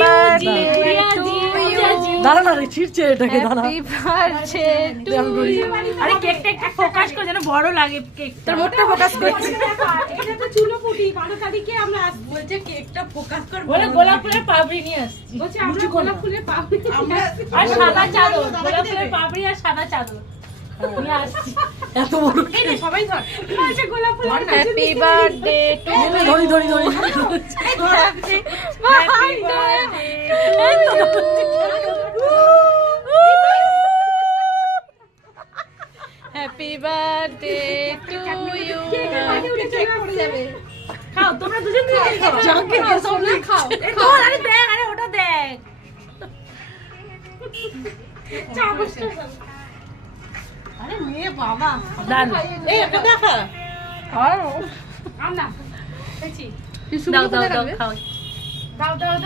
Birthday to you. দাঁড়া না রে, ছিড়ছে এটাকে, দাঁড়া। Happy birthday to you. আরে কেকটা একটু ফোকাস করে, যেন বড় লাগে কেকটা। তোর মুখটা ফোকাস করছি। এটা তো চুলোপুটি 12 তারিখে আমরা বলছে কেকটা ফোকাস কর, বলে গোলাপ ফুলের পাপড়ি নিয়ে আসছি। বলছে আমরা গোলাপ ফুলের পাপড়ি আর সাদা চাদর, গোলাপ ফুলের পাপড়ি আর সাদা চাদর নিয়ে আসছি। এত বড় এই নে সবাই ধর, আচ্ছা গোলাপ ফুল। হ্যাপি বার্থডে টু ধরি ধরি ধরি। Happy happy birthday to you. খাও তোমরা দুজন মিলে খাও। জাকে সামনে খাও। এই তো, আরে দেখ, আরে ওটা দেখ। চামচটা আরে মেয়ে বাবা, দান এই একটা দেখা। আম না, দেখছি টিস্যু দাও গুলো দাও কোথায় দাও রাখবে? খাও, দাও দাও।